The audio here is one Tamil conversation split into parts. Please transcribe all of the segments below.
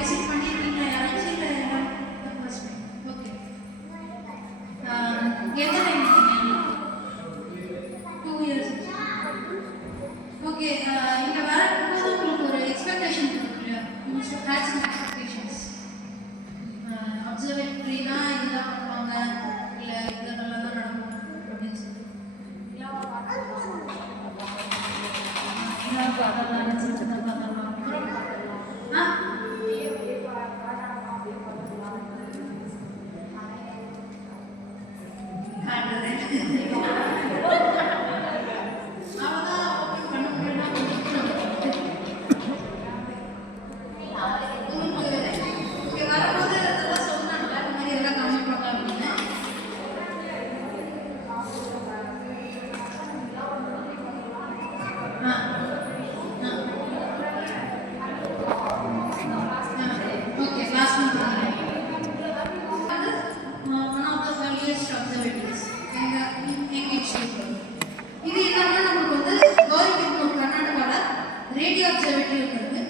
விசிட் பண்ணியிருக்கீங்களா யாராச்சும்? இல்லை ஃபர்ஸ்ட் டைம்? ஓகே. எந்த டைம் இருக்கீங்க? 2 இயர்ஸ். ஓகே. இங்கே வரும்போது உங்களுக்கு ஒரு எக்ஸ்பெக்டேஷன் இருக்கும் இல்லையா? You must have some expectations. அப்சர்வேட்டரினா இதுதான் பண்ணுவாங்க, இல்லை இது நல்லா தான் நடக்கும் அப்படின்னு சொல்லி பார்க்கலாம் நினச்சிட்டு பார்க்கலாம். அப்புறம் இது இல்லாமல் நமக்கு வந்து கவர்மெண்ட் கர்நாடகாவில் ரேடியோ அப்சர்வேட்டரி இருக்குது.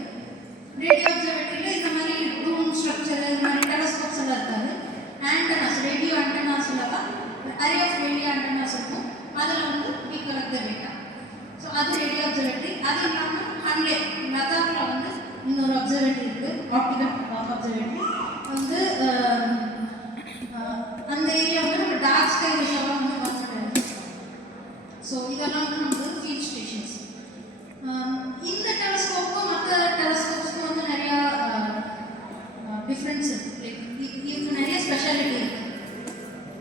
ரேடியோ அப்சர்வேட்டரியில் இந்த மாதிரி டூன் ஸ்ட்ரக்சர், இந்த மாதிரி டெலஸ்கோப்ஸ் எல்லாம் இருக்காது. ஆண்டனாஸ், ரேடியோ ஆண்டனாஸில் தான் அரே ஆஃப் ரேடியோ ஆண்டனாஸ் இருக்கும். அதில் வந்து we collect the data. So அது ரேடியோ அப்சர்வேட்டரி. அது இல்லாமல் ஹன்லே லதாக்கில் வந்து இன்னொரு அப்சர்வேட்டரி இருக்குது, ஆப்டிகல் அப்சர்வேட்டரி வந்து அந்த ஏரியா வந்து நம்ம டார்க் ஸ்கை விஷயம்லாம் வந்து பார்த்துட்டு. ஸோ இதெல்லாம் வந்து நமக்கு ஃபீல்ட் ஸ்டேஷன்ஸ். இந்த டெலஸ்கோப்புக்கும் மற்ற டெலஸ்கோப்ஸ்க்கும் வந்து நிறையா டிஃப்ரென்ஸ் இருக்குது. லைக் இதுக்கு நிறைய ஸ்பெஷாலிட்டி இருக்குது.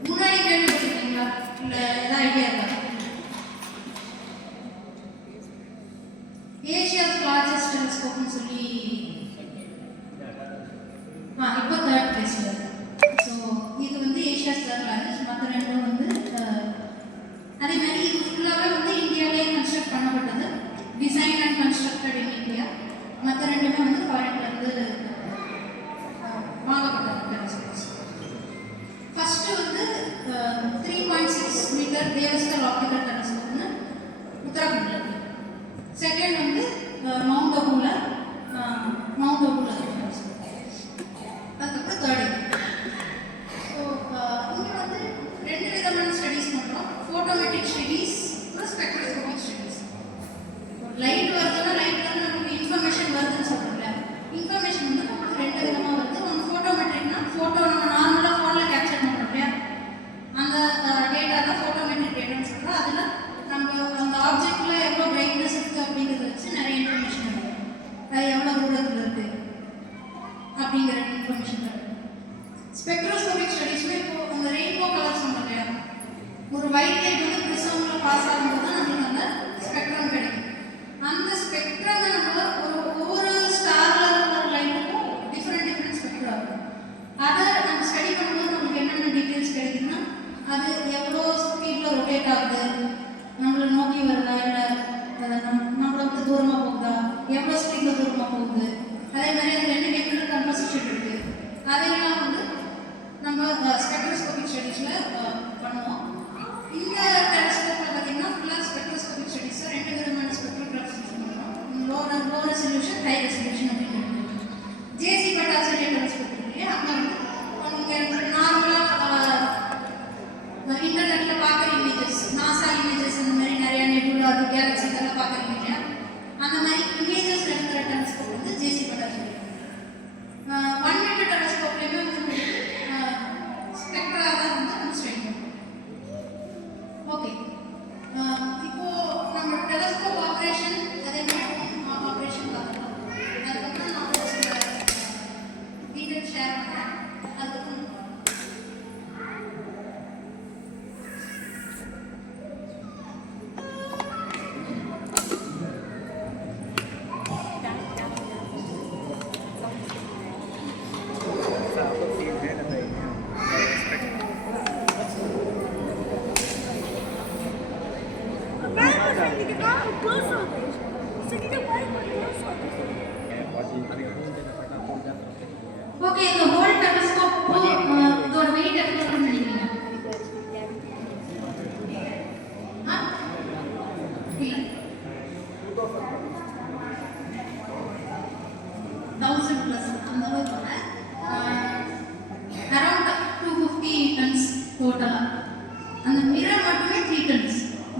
முன்னாடி கேள்விப்பட்டிருக்கீங்களா? இல்லை எதாவது ஐடியா இருக்கா? ஏஷியாஸ் லார்ஜஸ்ட் டெலஸ்கோப்னு சொல்லி இப்போ 3rd பிளேஸில் இருக்குது. ஸோ இது வந்து ஏஷியாஸ் 3rd லார்ஜஸ்ட். மற்ற ரெண்டும் வந்து அதே மாதிரி இது ஃபுல்லாகவே வந்து இந்தியாவிலே கன்ஸ்ட்ரக்ட் பண்ணப்பட்டது. Design and constructed in India. மற்ற ரெண்டுமே வந்து ஃபாரின்லேருந்து வாங்கப்பட்டது டெலஸ்கோப்ஸ். ஃபஸ்ட்டு வந்து 3.6 மீட்டர் தேவஸ்கர் ஆப்டிகல் டெலஸ்கோப்னு உத்தராகண்டில் இருக்குது. செகண்ட் வந்து மவுண்ட் அபுவில் டெலஸ்கோப். அதுக்கப்புறம் 3rd. ஸோ இங்கே வந்து 2 விதமான ஸ்டடீஸ் பண்ணுறோம். Photometric studies plus spectroscopic studies. Light வருதுன்னா லைட்லேருந்து நமக்கு இன்ஃபர்மேஷன் வருதுன்னு சொல்கிறோம்ல. இன்ஃபர்மேஷன் வந்து நமக்கு 2 விதமாக வருது. ஒன்று ஃபோட்டோமெட்ரிக்னா ஃபோட்டோ நம்ம நார்மலாக ஃபோனில் கேப்சர் பண்ணுறோம் இல்லையா, அந்த டேட்டா தான் ஃபோட்டோமெட்ரிக் டேட்டான்னு சொல்கிறோம். அதில் நம்ம அந்த ஆப்ஜெக்டில் எவ்வளோ பிரைட்னஸ் இருக்குது அப்படிங்கிறத வச்சு நிறைய இன்ஃபர்மேஷன் இருக்குது. அது எவ்வளோ தூரத்தில் இருக்குது அப்படிங்கிற இன்ஃபர்மேஷன் இருக்குது. ஸ்பெக்ட்ரோஸ்கோபிக் ஸ்டடீஸ்மே இப்போது அந்த ரெயின்போ கலர்ஸ் சொன்னோம் இல்லையா, ஒரு ஒயிட் லைட் வந்து ப்ரிசமில் பாஸ் ஆகும்போது தான் நம்மளுக்கு அந்த ஸ்பெக்ட்ரம் கிடைக்கும். அந்த ஸ்பெக்ட்ரம் நம்ம ஒவ்வொரு ஸ்டாரில் இருக்கிற லைட்டுக்கும் டிஃப்ரெண்ட் ஸ்பெக்ட்ரம் இருக்கும். அதை நம்ம ஸ்டடி பண்ணும்போது நமக்கு என்னென்ன டீட்டெயில்ஸ் கிடைக்குதுன்னா, அது எவ்வளோ ஸ்பீடில் ரொட்டேட் ஆகுது, நம்மளை நோக்கி வருதா, இல்லை நம்மளை விட்டு தூரமாக போகுதா, எவ்வளோ ஸ்பீடில் தூரமாக போகுது, அதே மாதிரி அதில் என்ன கெமிக்கல் கம்போசிஷன் இருக்குது, அதே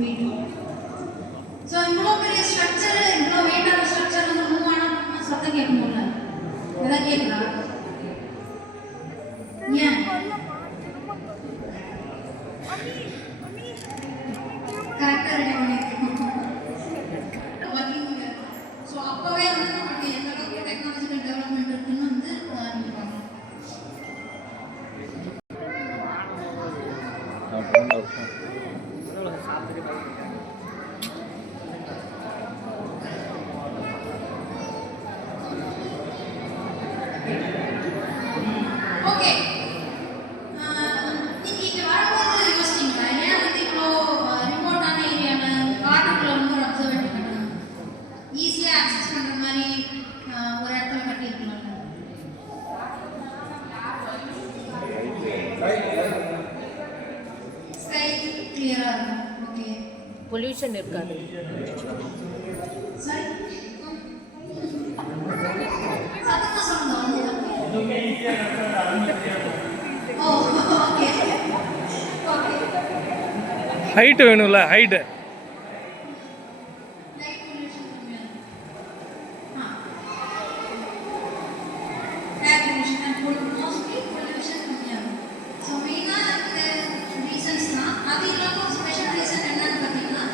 வெயிட். ஸோ இவ்வளோ பெரிய ஸ்ட்ரக்சர், இவ்வளோ வெயிட்டான ஸ்ட்ரக்சர் வந்து மூவ் ஆனால் சத்தம் கேட்கணும்ல, எதாவது கேட்குதா? ஏன்? கரெக்டாக ரெடி பண்ணியிருக்கோம். ஸோ அப்போவே வந்து நமக்கு எந்த அளவுக்கு டெக்னாலஜிக்கல் டெவலப்மெண்ட் இருக்குன்னு வந்து நீங்கள் பார்க்கலாம். ஓகே, நீங்க இங்க வரும்போது யோசிச்சீங்களா, ஏன் வந்து இவ்வளோ ரிமோட்டான ஏரியாவில் காட்டுக்குள்ள வந்து ஒரு அப்சர்வேட்டரி கட்டணும், ஈஸியாக ஆக்சஸ் பண்ணுற மாதிரி ஒரு இடத்துல கட்டியிருக்கலாம்? ஸ்கை கிளியராக இருக்கும். ஓகே, பொல்யூஷன் இருக்காது. சரி, சத்தமாக சொல்லுங்க. ஓ, ஓகே ஓகே. ஹைட் வேணும்ல, ஹைட்டு. லைட் பொல்யூஷன் கம்மியாக air pollution and mostly pollution கம்மியாக இருக்கும். ஸோ மெயினாக இந்த ரீசன்ஸ் தான். அது இல்லாமல் ஒரு ஸ்பெஷல் ரீசன் என்னன்னு பார்த்தீங்கன்னா,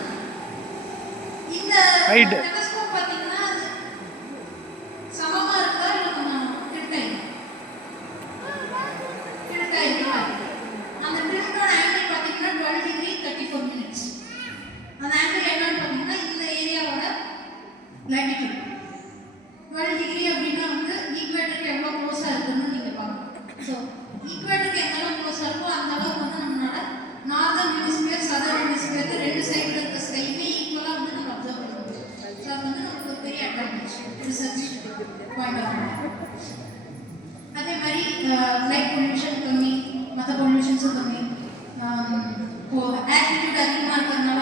இந்த Height. டெலஸ்கோப் பார்த்தீங்கன்னா சமமாக இருக்கா இல்லை கொஞ்சம் கிழக்கா இருக்கா? அந்த டில்ட்டோட ஆங்கிள் பார்த்தீங்கன்னா 12 டிகிரி 34 மினிட்ஸ். அந்த ஆங்கிள் என்னன்னு பார்த்தீங்கன்னா இந்த ஏரியாவோட லேட்டிடியூட் 12 டிகிரி அப்படின்னா வந்து ஈக்குவேட்டருக்கு எவ்வளோ க்ளோஸாக இருக்குன்னு நீங்கள் பார்க்கணும். ஸோ ஈக்குவேட்டருக்கு எந்த அளவுக்கு க்ளோஸாக இருக்கோ அந்த அளவுக்கு வந்து நம்மளோட நார்தர்ன் ஹெமிஸ்பியர் சதர்ன் ஹெமிஸ்பியருக்கு ரெண்டு சைடில் இருக்க ஸ்கையுமே ஈக்குவலாக வந்து நம்ம அப்சர்வ் பண்ண முடியும். ஸோ அது வந்து நமக்கு ஒரு பெரிய advantage research point of view. அதே மாதிரி லைட் பொல்யூஷன் கம்மி, மற்ற பொல்யூஷன்ஸும் கம்மி. இப்போ ஆக்டிவிட்டி அதிகமாக இருக்கிறதுனால